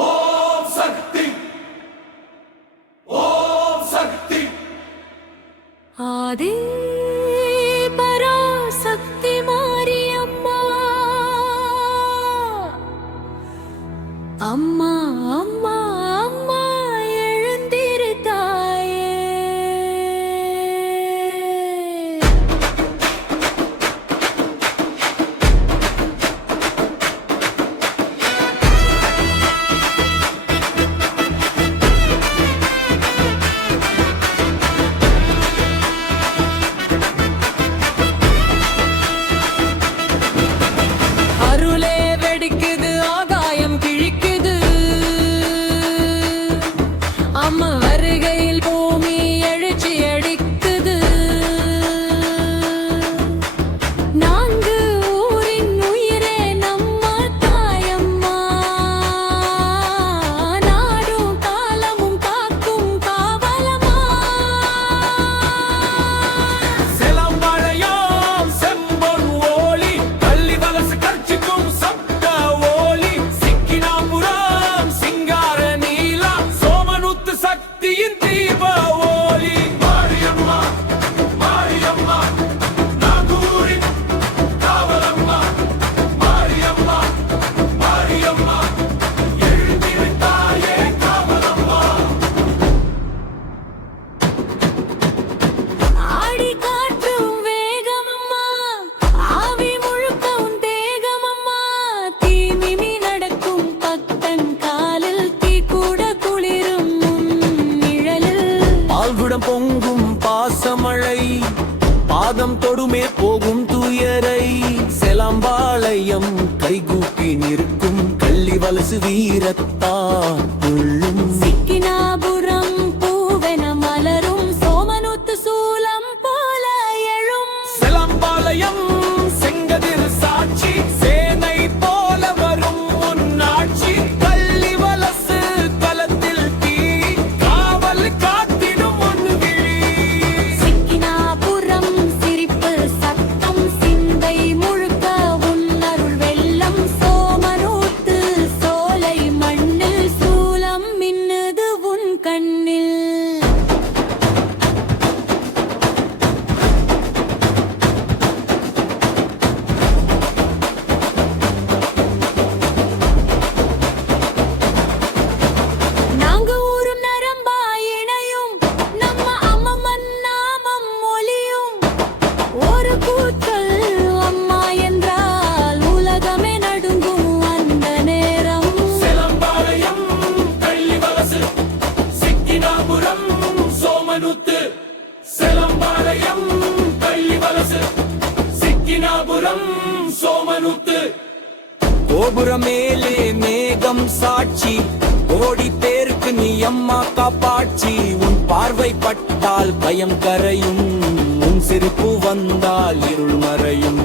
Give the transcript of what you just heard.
ஓம் சக்தி, ஓம் சக்தி. ஆதி பராசக்தி மாரியம்மா, அம்மா அம்மா அம்மா எழுந்திரு தாயே. அருளே வெடிக்குது, ஆகாயம் கிழிக்குது, அம்மா வருகையில் பூமி எழுச்சி அடிக்குது. நான்கு ஊரின் உயிரே நம்ம தாயம்மா, நாடும் காலமும் காக்கும் காவலமா. சிலம்பழையோம் செம்பொன் ஓலி, பள்ளி வலசு கட்சிக்கும் சப்த ஓலி. சிக்கினாபுரம் சிங்கார நீலா, சோமனுத்து சக்தியின் தீப ஓலி. மாரியம்மா மாரியம்மா நாகூரின் காவலம்மா. மாரியம்மா மாரியம்மா எழுந்திருந்தாயே காவலம்மா. ஆடி காற்றும் வேகமம்மா, ஆவி முழுக்க உன் தேகமம்மா. தீமிமி நடக்கும் பக்தன் காலில், தீ கூட குளிரும் உன் நிழலில். பால்குடம் பொங்கும் பாசமழை, பாதம் தொடுமே போகும் துயரை. செலம்பாளையம் கைகூப்பி நிற்கும், கள்ளி வலசு வீரத்தான் உள்ளும். சிக்கினாபுரம் பூவென மலரும், சோமனுத்து சூலம் போல எழும். செலம்பாளையம் செங்கதிர் சாட்சி, சேனை போல வரும் உன்னாட்சி. கள்ளி வலசு களத்தில் தீ, காவல் காத்திடும் உன் விழி. சிக்கினாபுரம் சிரிப்பு சத்தம், சிந்தை முழுக்க உன் அருள் வெள்ளம். சோமனூத்து சோலை மண்ணில், சூலம் மின்னுது உன் கண்ணில். நாங்க ஒரு நரம்பாய் இணையும், நம்ம அம்மம்மன் நாமம் ஒலியும். ஒரு கூச்சல் அம்மா என்றால் உலகமே நடுங்கும் அந்த நேரம். செலம்பாளையம் கள்ளி வலசு, சிக்கினாபுரம் சோமனுத்து. செலம்பாளையம் கள்ளி வலசு, சிக்கினாபுரம் சோமனுத்து. கோபுரம் மேலே மேகம் சாட்சி, கோடி பேருக்கு நீ அம்மா காப்பாட்சி. உன் பார்வை பட்டால் பயம் கரையும், உன் சிரிப்பு வந்தால் இருள் மறையும்.